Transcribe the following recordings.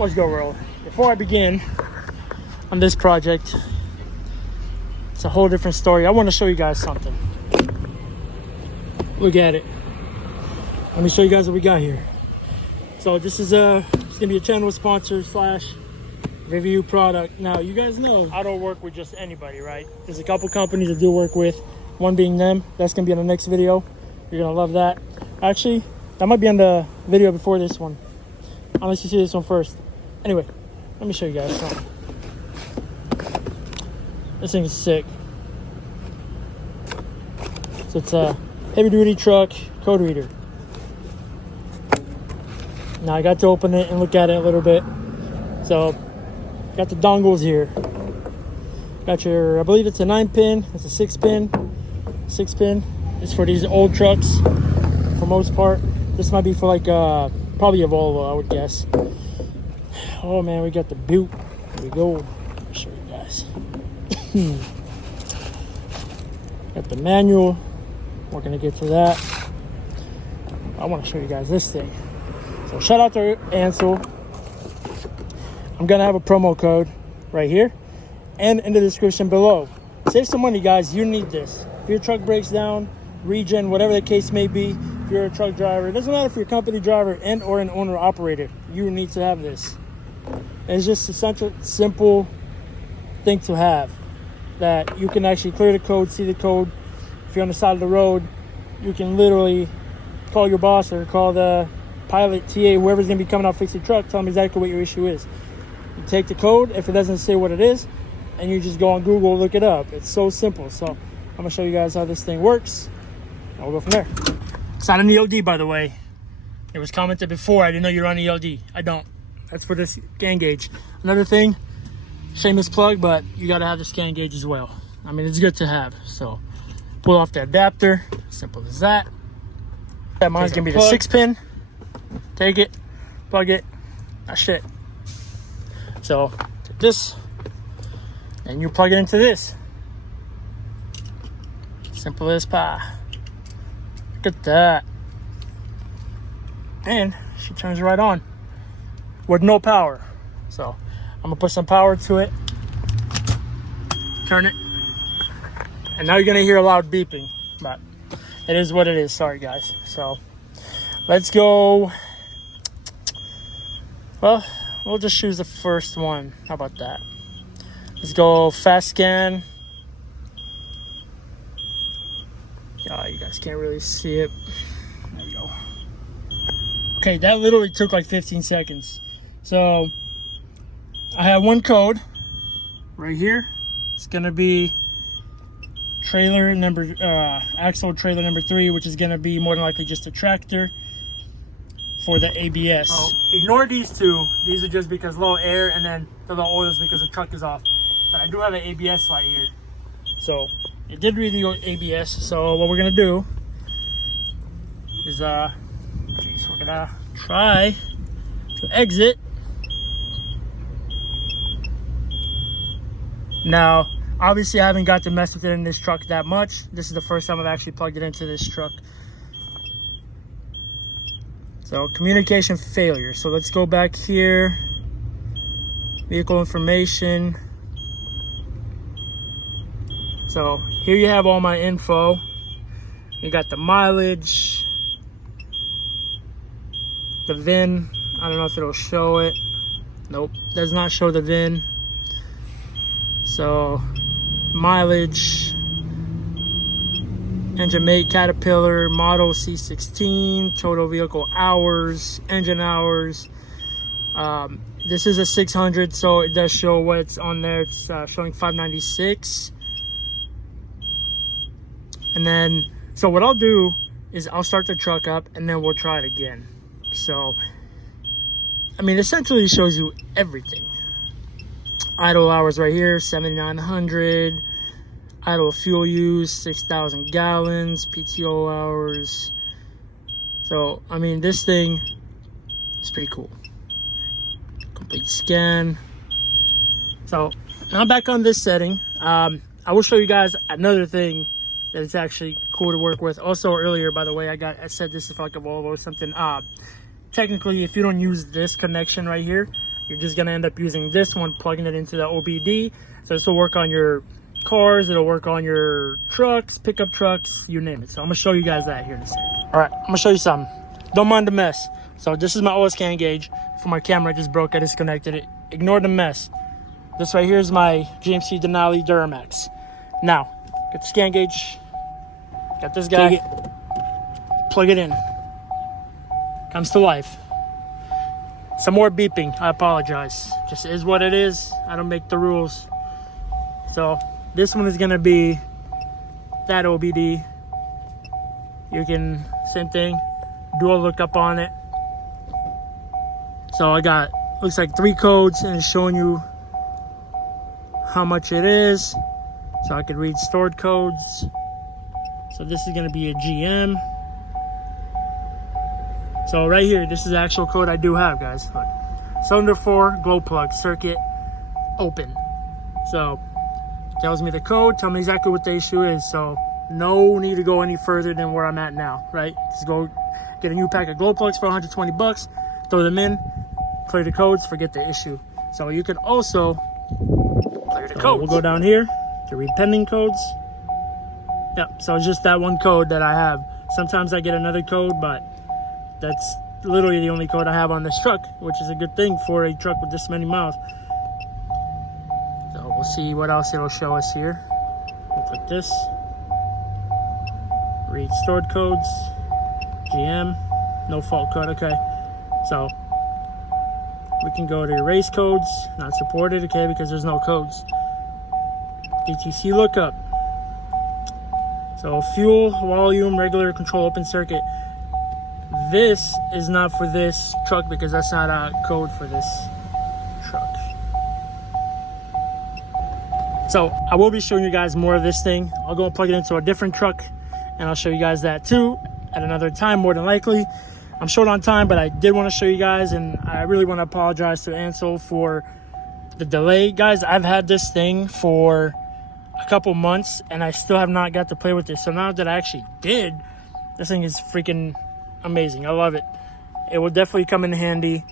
Let's go, world. Before I begin on this project, it's a whole different story. I want to show you guys something. Look at it. Let me show you guys what we got here. So this is it's gonna be a channel sponsor / review product. Now you guys know I don't work with just anybody, right? There's a couple companies I do work with, one being them. That's gonna be in the next video. You're gonna love that. Actually, that might be on the video before this one, unless you see this one first. Anyway, let me show you guys something. This thing is sick. So it's a heavy duty truck code reader. Now I got to open it and look at it a little bit. So got the dongles here. Got your, I believe it's a 9-pin. It's a 6-pin. 6-pin. It's for these old trucks for most part. This might be for like probably a Volvo, I would guess. Oh man, we got the boot. Here we go. Let me show you guys. Got the manual. We're gonna get to that. I want to show you guys this thing. So shout out to Ansel. I'm gonna have a promo code right here and in the description below. Save some money, guys. You need this. If your truck breaks down, regen, whatever the case may be, if you're a truck driver, it doesn't matter if you're a company driver and or an owner operator, you need to have this. It's just such a simple thing to have that you can actually clear the code, see the code. If you're on the side of the road, you can literally call your boss or call the pilot, TA, whoever's gonna be coming out fix your truck, tell them exactly what your issue is. You take the code, if it doesn't say what it is, and you just go on Google, look it up. It's so simple. So I'm gonna show you guys how this thing works, and we'll go from there. It's not an ELD, by the way. It was commented before, I didn't know you're on ELD. I don't. That's for this scan gauge. Another thing, shameless plug, but you gotta have the scan gauge as well. I mean, it's good to have. So pull off the adapter, simple as that. That mine's gonna be the 6-pin. Take it, plug it, that's it. So take this, and you plug it into this. Simple as pie. Look at that. And she turns right on with no power. So I'm gonna put some power to it. Turn it. And now you're gonna hear a loud beeping, but it is what it is. Sorry guys. So let's go. Well, we'll just choose the first one. How about that? Let's go fast scan. Yeah, you guys can't really see it. There we go. Okay, that literally took like 15 seconds. So I have one code right here. It's gonna be trailer number axle trailer number 3, which is gonna be more than likely just a tractor for the ABS. Oh, ignore these two. These are just because low air, and then the low oil is because the truck is off. But I do have an ABS light here. So it did read the ABS. So what we're gonna do is so we're gonna try to exit. Now, obviously I haven't got to mess with it in this truck that much. This is the first time I've actually plugged it into this truck. So communication failure. So let's go back here. Vehicle information. So here you have all my info. You got the mileage, the VIN. I don't know if it'll show it. Nope, does not show the VIN. So mileage, engine make Caterpillar, model C16, total vehicle hours, engine hours. This is a 600, so it does show what's on there. It's showing 596. And then, so what I'll do is I'll start the truck up and then we'll try it again. So, I mean, essentially it shows you everything. Idle hours right here, 7,900. Idle fuel use, 6,000 gallons. PTO hours. So, I mean, this thing is pretty cool. Complete scan. So, now I'm back on this setting. I will show you guys another thing that is actually cool to work with. Also earlier, by the way, I said this is like a Volvo or something. Technically, if you don't use this connection right here, you're just gonna end up using this one, plugging it into the OBD. So this will work on your cars, it'll work on your trucks, pickup trucks, you name it. So I'm gonna show you guys that here in a second. All right, I'm gonna show you something. Don't mind the mess. So this is my OS scan gauge for my camera. I just broke, I disconnected it. Ignore the mess. This right here is my GMC Denali Duramax. Now, get the scan gauge, got this guy, plug it in. Comes to life. Some more beeping, I apologize. Just is what it is. I don't make the rules. So this one is gonna be that OBD. You can, same thing, do a lookup on it. So I got, looks like 3 codes, and it's showing you how much it is. So I could read stored codes. So this is gonna be a GM. So right here, this is the actual code I do have, guys. Look. Cylinder 4, glow plug, circuit, open. So tells me the code, tell me exactly what the issue is. So no need to go any further than where I'm at now, right? Just go get a new pack of glow plugs for 120 bucks, throw them in, clear the codes, forget the issue. So you can also clear the codes. We'll go down here to read pending codes. Yep, so it's just that one code that I have. Sometimes I get another code, but that's literally the only code I have on this truck, which is a good thing for a truck with this many miles. So we'll see what else it'll show us here. Look like this. Read stored codes. GM. No fault code. Okay. So we can go to erase codes. Not supported. Okay, because there's no codes. DTC lookup. So fuel, volume, regular, control, open circuit. This is not for this truck because that's not a code for this truck. So I will be showing you guys more of this thing. I'll go and plug it into a different truck and I'll show you guys that too at another time, more than likely. I'm short on time, but I did want to show you guys, and I really want to apologize to Ansel for the delay. Guys, I've had this thing for a couple months and I still have not got to play with it. So now that I actually did, this thing is freaking amazing. I love it. It will definitely come in handy.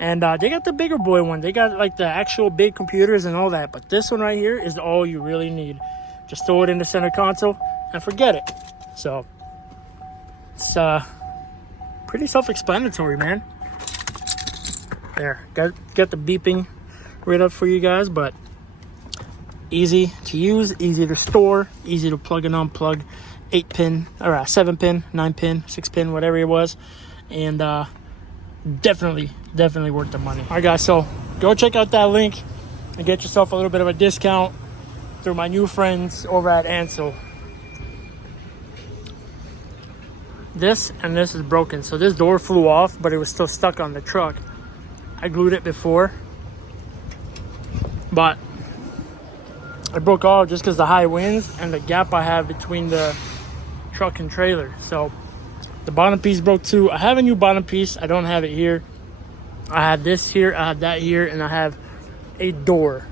And they got the bigger boy one. They got like the actual big computers and all that. But this one right here is all you really need. Just throw it in the center console and forget it. So it's pretty self-explanatory, man. There, got the beeping right up for you guys, but easy to use, easy to store, easy to plug and unplug. 8-pin or 7-pin, 9-pin, 6-pin, whatever it was, and definitely worth the money. All right, guys, so go check out that link and get yourself a little bit of a discount through my new friends over at Ansel. This and this is broken, so this door flew off, but it was still stuck on the truck. I glued it before, but it broke off just because the high winds and the gap I have between the truck and trailer. So the bottom piece broke too. I have a new bottom piece. I don't have it here. I have this here, I have that here, and I have a door.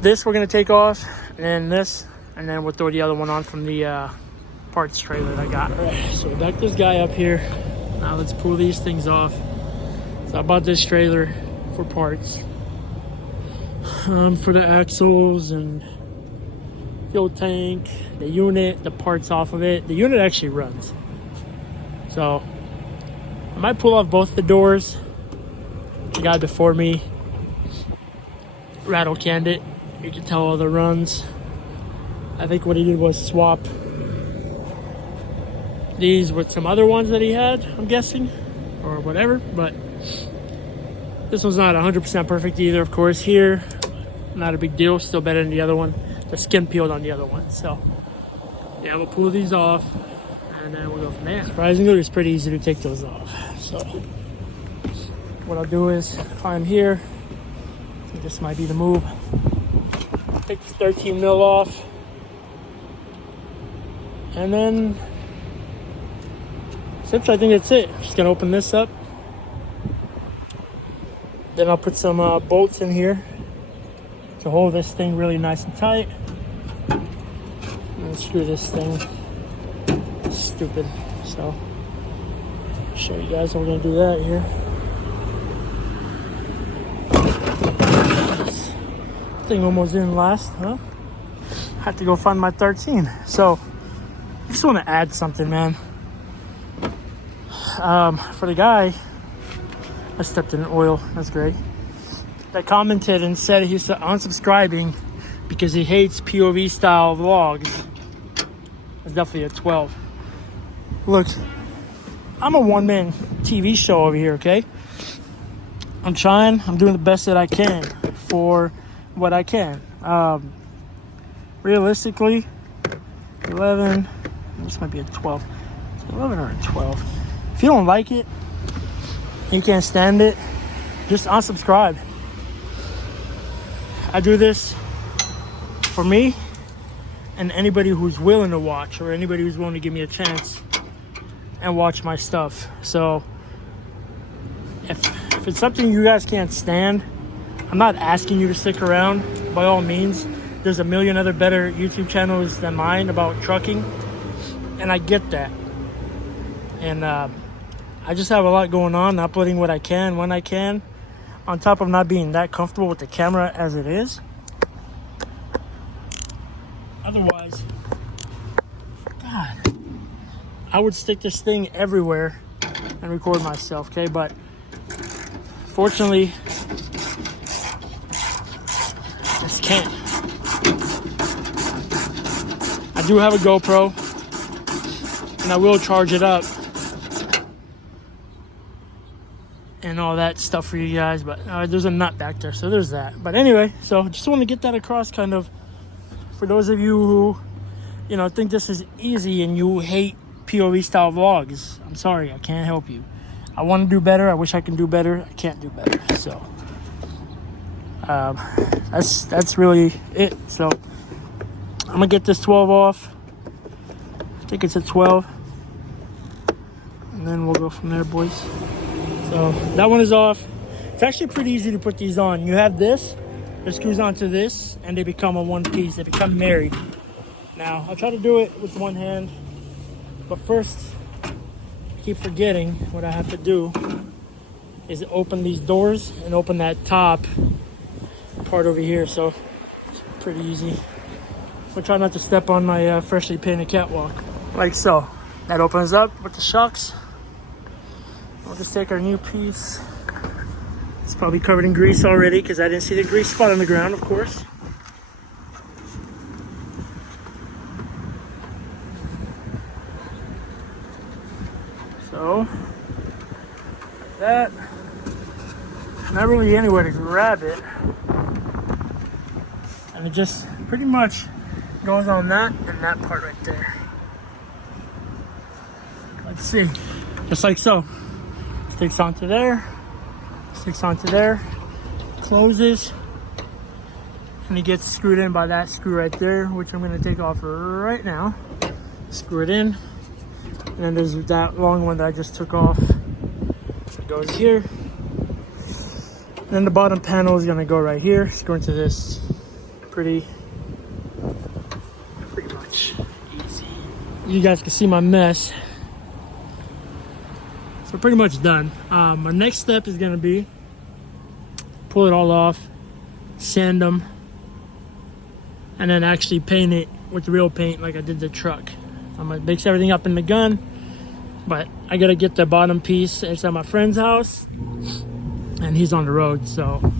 This we're gonna take off, and then this, and then we'll throw the other one on from the parts trailer that I got. All right, so we back this guy up here. Now let's pull these things off. So I bought this trailer for parts, for the axles and fuel tank, the unit, the parts off of it. The unit actually runs. So I might pull off both the doors. The guy before me rattle canned it. You can tell all the runs. I think what he did was swap these with some other ones that he had, I'm guessing, or whatever, but this one's not 100% perfect either, of course. Here, not a big deal, still better than the other one. The skin peeled on the other one. So yeah, we'll pull these off and then we'll go from there. Surprisingly, it's pretty easy to take those off. So what I'll do is climb here. I think this might be the move. Take this 13 mil off, and then I think that's it. Just gonna open this up, then I'll put some bolts in here to hold this thing really nice and tight. And screw this thing. It's stupid. So I'll show you guys how we're gonna do that here. thing almost didn't last, huh? Had to go find my 13. So I just want to add something, man. For the guy, I stepped in oil. That's great. That commented and said he's unsubscribing because he hates POV style vlogs. It's definitely a 12. Look, I'm a one-man TV show over here, okay? I'm trying. I'm doing the best that I can for what I can. Realistically, 11. This might be a 12. It's 11 or a 12. If you don't like it, you can't stand it, just unsubscribe. I do this for me and anybody who's willing to watch, or anybody who's willing to give me a chance and watch my stuff. So if it's something you guys can't stand, I'm not asking you to stick around. By all means, there's a million other better YouTube channels than mine about trucking, and I get that. And I just have a lot going on, uploading what I can when I can, on top of not being that comfortable with the camera as it is. Otherwise, God, I would stick this thing everywhere and record myself, okay? But fortunately, just can't. I do have a GoPro, and I will charge it up and all that stuff for you guys, but there's a nut back there, so there's that. But anyway, so just want to get that across, kind of, for those of you who, you know, think this is easy and you hate POV style vlogs. I'm sorry, I can't help you. I want to do better. I wish I can do better. I can't do better. So that's really it. So I'm gonna get this 12 off. I think it's a 12, and then we'll go from there, boys. So that one is off. It's actually pretty easy to put these on. You have this, it screws onto this, and they become a one piece. They become married. Now, I'll try to do it with one hand, but first, I keep forgetting what I have to do is open these doors and open that top part over here. So it's pretty easy. We'll try not to step on my freshly painted catwalk. Like so. That opens up with the shocks. We'll just take our new piece. It's probably covered in grease already because I didn't see the grease spot on the ground, of course. So, like that. Not really anywhere to grab it. And it just pretty much goes on that and that part right there. Let's see. Just like so. Sticks onto there, sticks onto there, closes, and it gets screwed in by that screw right there, which I'm going to take off right now. Screw it in, and then there's that long one that I just took off. It goes here. And then the bottom panel is going to go right here, screw into this. Pretty much easy. You guys can see my mess. So pretty much done. My next step is gonna be pull it all off, sand them, and then actually paint it with real paint like I did the truck. I'm gonna mix everything up in the gun, but I gotta get the bottom piece. It's at my friend's house, and he's on the road, so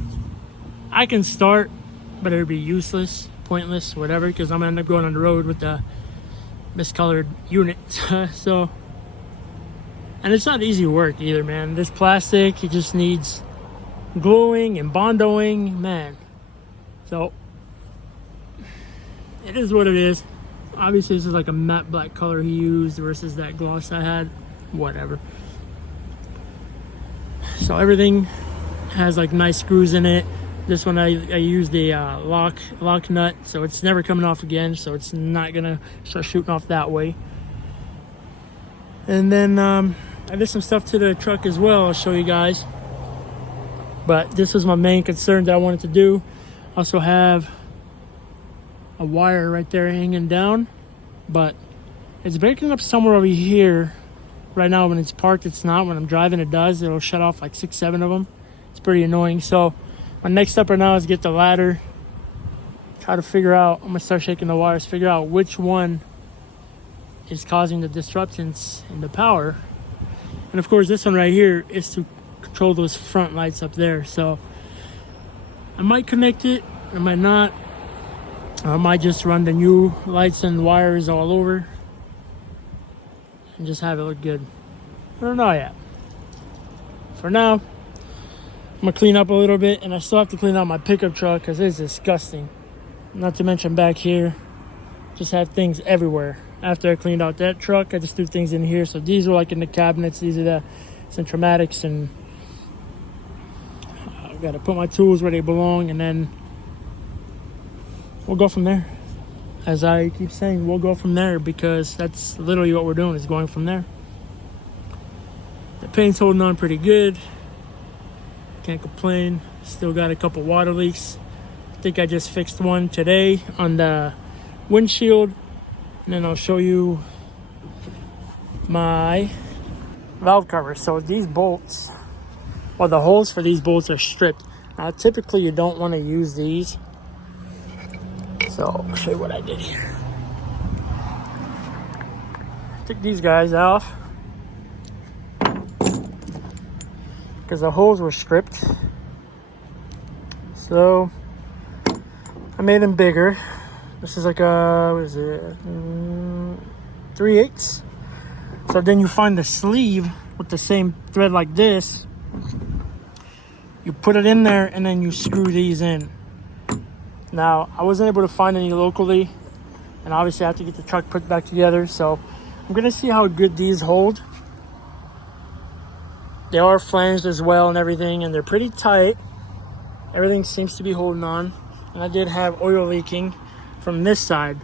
I can start, but it would be useless, pointless, whatever, because I'm gonna end up going on the road with the miscolored unit. So. And it's not easy work either, man. This plastic, it just needs gluing and bondoing, man. So, it is what it is. Obviously, this is like a matte black color he used versus that gloss I had. Whatever. So, everything has like nice screws in it. This one I used the lock nut, so it's never coming off again. So, it's not going to start shooting off that way. And then, I did some stuff to the truck as well. I'll show you guys. But this was my main concern that I wanted to do. Also have a wire right there hanging down. But it's breaking up somewhere over here. Right now when it's parked, it's not. When I'm driving, it does. It'll shut off like 6, 7 of them. It's pretty annoying. So my next step right now is get the ladder try to figure out, I'm gonna start shaking the wires, figure out which one is causing the disruptions in the power. And of course this one right here is to control those front lights up there. So I might connect it, I might not. I might just run the new lights and wires all over and just have it look good. I don't know yet. For now, I'm gonna clean up a little bit, and I still have to clean out my pickup truck because it's disgusting. Not to mention back here, just have things everywhere. After I cleaned out that truck, I just threw things in here. So these are like in the cabinets. These are the Centromatics, and I gotta put my tools where they belong, and then we'll go from there. As I keep saying, we'll go from there, because that's literally what we're doing, is going from there. The paint's holding on pretty good. Can't complain. Still got a couple water leaks. I think I just fixed one today on the windshield. And then I'll show you my valve cover. So these bolts, well, the holes for these bolts are stripped. Now typically you don't want to use these. So I'll show you what I did here. Took these guys off because the holes were stripped. So I made them bigger. This is like a, what is it, 3/8. So then you find the sleeve with the same thread like this. You put it in there and then you screw these in. Now, I wasn't able to find any locally, and obviously I have to get the truck put back together, so I'm gonna see how good these hold. They are flanged as well and everything, and they're pretty tight. Everything seems to be holding on, and I did have oil leaking from this side.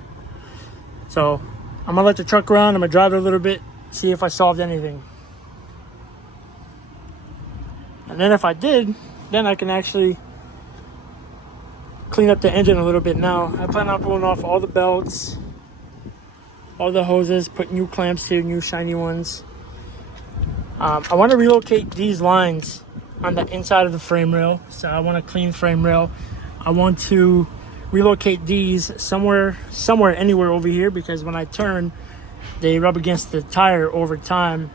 So I'm gonna let the truck run, I'm gonna drive it a little bit, see if I solved anything. And then if I did, then I can actually clean up the engine a little bit. Now I plan on pulling off all the belts, all the hoses, put new clamps here, new shiny ones. I want to relocate these lines on the inside of the frame rail, so I want a clean frame rail. I want to relocate these somewhere anywhere over here, because when I turn they rub against the tire over time,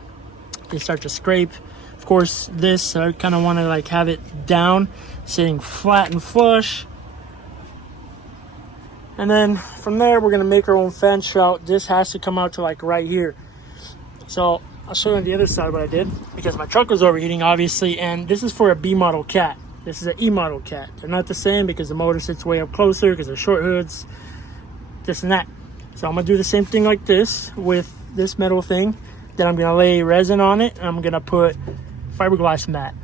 they start to scrape. Of course this, I kind of want to like have it down, sitting flat and flush. And then from there, we're gonna make our own fan shroud. This has to come out to like right here. So I'll show you on the other side what I did, because my truck was overheating, obviously, and this is for a B model cat. This is an E model cat. They're not the same because the motor sits way up closer, because they're short hoods, this and that. So I'm gonna do the same thing like this with this metal thing. Then I'm gonna lay resin on it, and I'm gonna put fiberglass mat.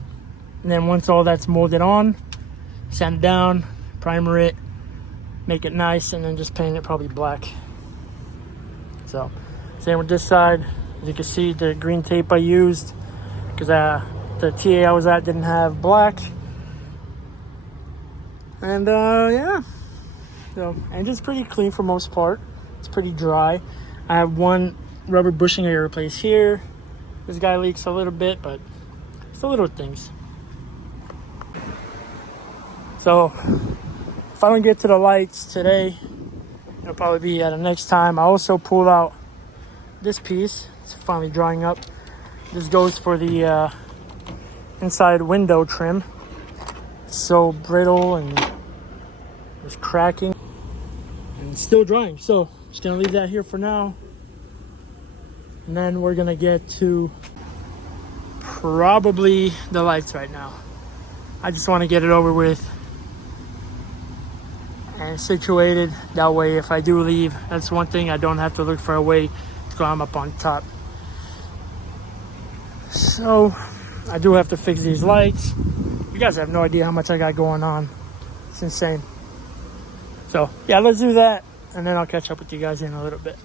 And then once all that's molded on, sand it down, primer it, make it nice, and then just paint it probably black. So same with this side. As you can see, the green tape I used, because the TA I was at didn't have black. And yeah, so engine's pretty clean for most part. It's pretty dry. I have one rubber bushing I replace here. This guy leaks a little bit, but it's the little things. So if I don't get to the lights today, it'll probably be at the next time. I also pulled out this piece. It's finally drying up. This goes for the inside window trim. It's so brittle and it's cracking, and it's still drying. So just gonna leave that here for now. And then we're gonna get to probably the lights right now. I just want to get it over with and situated. That way, if I do leave, that's one thing, I don't have to look for a way to climb up on top. So I do have to fix these lights. You guys have no idea how much I got going on. It's insane. So yeah, let's do that, and then I'll catch up with you guys in a little bit.